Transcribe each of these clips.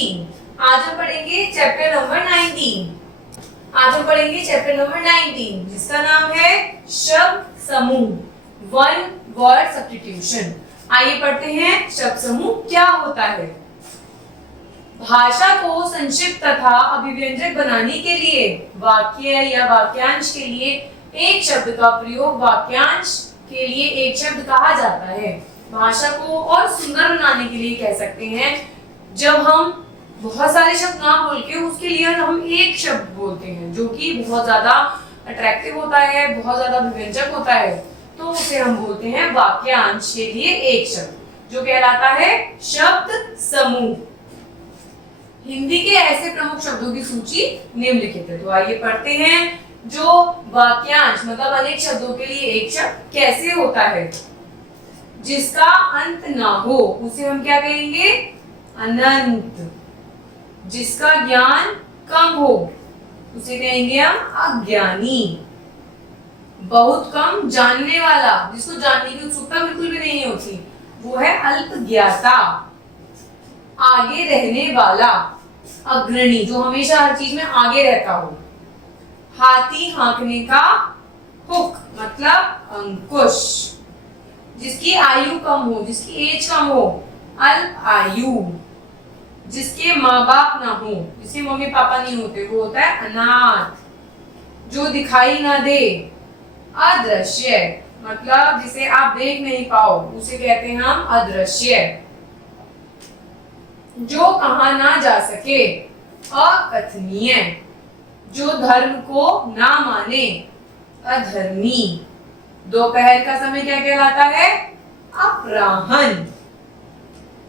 19। आज हम पढ़ेंगे चैप्टर नंबर 19। आज हम पढ़ेंगे चैप्टर नंबर 19 जिसका नाम है शब्द समूह, वन वर्ड सब्स्टिट्यूशन। आइए पढ़ते हैं शब्द समूह क्या होता है। भाषा को संक्षिप्त तथा अभिव्यंजक बनाने के लिए वाक्य या वाक्यांश के लिए एक शब्द का प्रयोग वाक्यांश के लिए एक शब्द कहा जाता है। भाषा को और सुंदर बनाने के लिए कह सकते हैं जब हम बहुत सारे शब्द ना बोल के उसके लिए हम एक शब्द बोलते हैं जो कि बहुत ज्यादा अट्रैक्टिव होता है, बहुत ज्यादा अभिव्यंजक होता है, तो उसे हम बोलते हैं वाक्यांश के लिए एक शब्द जो कहलाता है शब्द समूह। हिंदी के ऐसे प्रमुख शब्दों की सूची निम्नलिखित है, तो आइए पढ़ते हैं। जो वाक्यांश मतलब अनेक शब्दों के लिए एक शब्द कैसे होता है। जिसका अंत ना हो उसे हम क्या कहेंगे, अनंत। जिसका ज्ञान कम हो उसे कहेंगे हम अज्ञानी। बहुत कम जानने वाला, जिसको जानने की उत्सुकता बिल्कुल भी नहीं होती, वो है अल्पज्ञाता। आगे रहने वाला, अग्रणी, जो हमेशा हर चीज में आगे रहता हो। हाथी हाँकने का हुक मतलब अंकुश। जिसकी आयु कम हो, जिसकी एज कम हो, अल्प आयु। जिसके माँ बाप ना हो, जिसके मम्मी पापा नहीं होते, वो होता है अनाथ। जो दिखाई ना दे, अदृश्य, मतलब जिसे आप देख नहीं पाओ उसे कहते हैं हम अदृश्य। जो कहा ना जा सके, अकथनीय। जो धर्म को ना माने, अधर्मी। दोपहर का समय क्या कहलाता है, अपराह्न।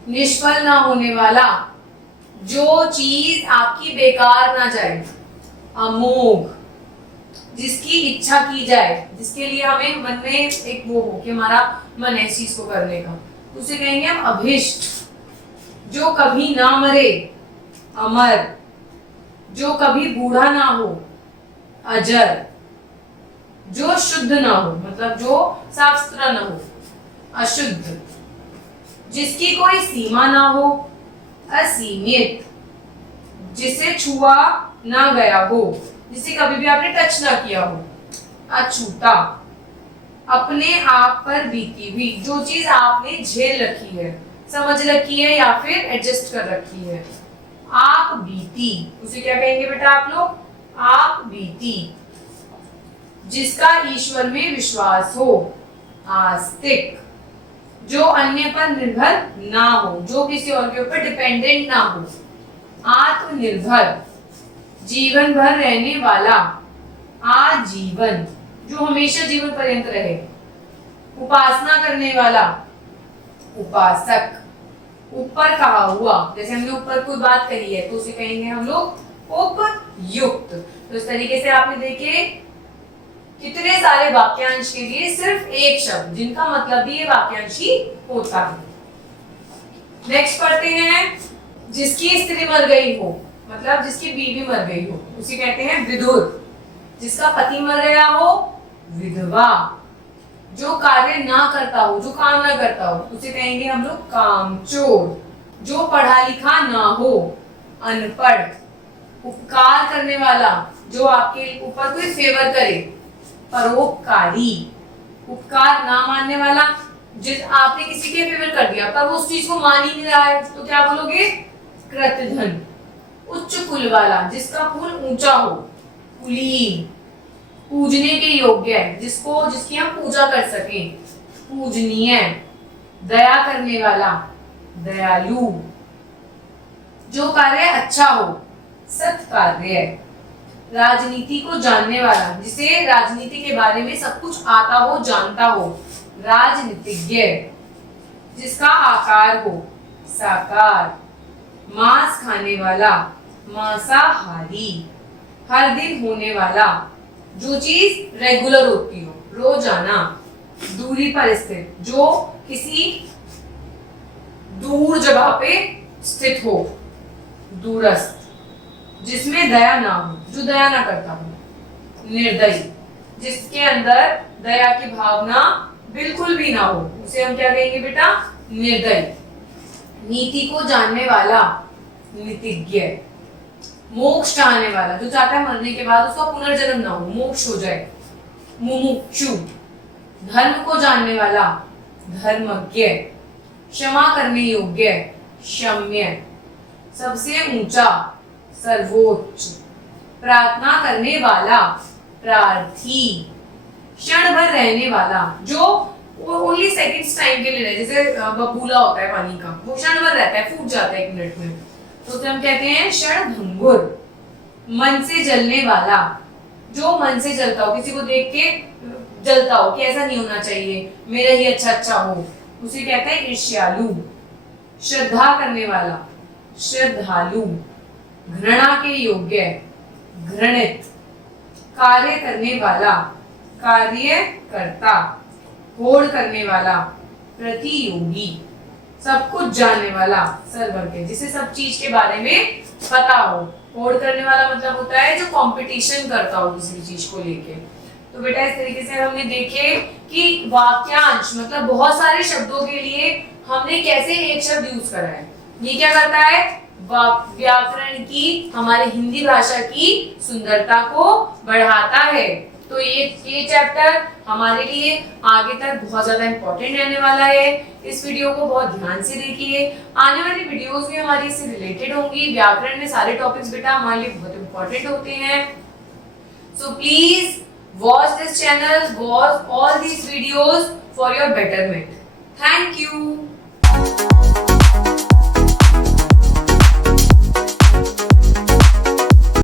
निष्फल ना होने वाला, जो चीज आपकी बेकार ना जाए, अमोघ। जिसकी इच्छा की जाए, जिसके लिए हमें मन में एक वो हो कि हमारा मन है इस चीज को करने का, उसे कहेंगे हम अभिष्ट। जो कभी ना मरे, अमर। जो कभी बूढ़ा ना हो, अजर। जो शुद्ध ना हो मतलब जो साफ सुथरा ना हो, अशुद्ध। जिसकी कोई सीमा ना हो, असीमित। जिसे छुआ ना गया हो, जिसे कभी भी आपने टच ना किया हो, अछूता। अपने आप पर बीती हुई, जो चीज आपने झेल रखी है, समझ रखी है या फिर एडजस्ट कर रखी है, आप बीती। उसे क्या कहेंगे बेटा आप लोग, आप बीती। जिसका ईश्वर में विश्वास हो, आस्तिक। जो अन्य पर निर्भर ना हो, जो किसी और के ऊपर डिपेंडेंट ना हो, आत्मनिर्भर। जीवन भर रहने वाला, आजीवन। जो हमेशा जीवन पर्यंत रहे। उपासना करने वाला, उपासक। ऊपर कहा हुआ, जैसे हमने ऊपर कोई बात कही है तो उसे कहेंगे हम लोग उपयुक्त। तो इस तरीके से आपने देखे कितने सारे वाक्यांश के लिए सिर्फ एक शब्द जिनका मतलब भी ये वाक्यांश ही होता है। नेक्स्ट पढ़ते हैं। जिसकी स्त्री मर गई हो मतलब जिसकी बीवी मर गई हो उसे कहते हैं विधुर। जिसका पति मर गया हो, विधवा। जो कार्य ना करता हो, जो काम ना करता हो, उसे कहेंगे हम लोग कामचोर। जो पढ़ा लिखा ना हो, अनपढ़। उपकार करने वाला, जो आपके ऊपर कोई फेवर करे, परोपकारी। उपकार ना मानने वाला, जिस आपने किसी के फेवर कर दिया पर वो उस चीज को मान ही नहीं रहा है तो क्या बोलोगे, कृतधन। उच्च कुल वाला, जिसका कुल ऊंचा हो, कुलीन। पूजने के योग्य है, जिसकी हम पूजा कर सकें, पूजनीय। दया करने वाला, दयालु। जो कार्य अच्छा हो, सत्कार्य। राजनीति को जानने वाला, जिसे राजनीति के बारे में सब कुछ आता हो, जानता हो, राजनीतिज्ञ। जिसका आकार हो, साकार। मांस खाने वाला, मांसाहारी। हर दिन होने वाला, जो चीज रेगुलर होती हो, रोजाना। दूरी पर स्थित, जो किसी दूर जगह पे स्थित हो, दूरस्थ। जिसमें दया ना हो, जो दया ना करता हो, निर्दयी। जिसके अंदर दया की भावना बिल्कुल भी ना हो उसे हम क्या कहेंगे बेटा, निर्दयी। नीति को जानने वाला, नीतिज्ञ। मोक्ष चाहने वाला, जो चाहता है मरने के बाद उसका पुनर्जन्म ना हो, मोक्ष हो जाए, मुमुक्षु। धर्म को जानने वाला, धर्मज्ञ। क्षमा करने योग्य, क्षम्य। सबसे ऊंचा, सर्वोच्च। प्रार्थना करने वाला, प्रार्थी। क्षण भर रहने वाला, जो ओनली सेकंड्स टाइम के लिए रहे, जैसे बबूला होता है पानी का, वो क्षण भर रहता है, फूट जाता है 1 मिनट में, तो उसे हम कहते हैं क्षण भंगुर। मन से जलने वाला, जो मन से जलता हो, किसी को देख के जलता हो कि ऐसा नहीं होना चाहिए, मेरा ही अच्छा हो, उसे कहते हैं ईर्ष्यालु। श्रद्धा करने वाला, श्रद्धालु। घृणा के योग्य, घृणित। कार्य करने वाला, कार्यकर्ता। होड़ करने वाला, प्रतियोगी। सब कुछ जानने वाला, सर्वज्ञ, जिसे सब चीज के बारे में पता हो। होड़ करने वाला मतलब होता है जो कंपटीशन करता हो किसी भी चीज को लेके। तो बेटा इस तरीके से हमने देखे कि वाक्यांश मतलब बहुत सारे शब्दों के लिए हमने कैसे एक शब्द यूज करा है। ये क्या करता है, व्याकरण की, हमारे हिंदी भाषा की सुंदरता को बढ़ाता है। तो ये चैप्टर हमारे लिए आगे तक बहुत ज्यादा इंपॉर्टेंट रहने वाला है। इस वीडियो को बहुत ध्यान से देखिए, आने वाली वीडियोस भी हमारी इससे रिलेटेड होंगी। व्याकरण में सारे टॉपिक्स बेटा हमारे लिए बहुत इंपॉर्टेंट होते हैं। So please watch this channel, watch all these videos for your betterment. Thank you.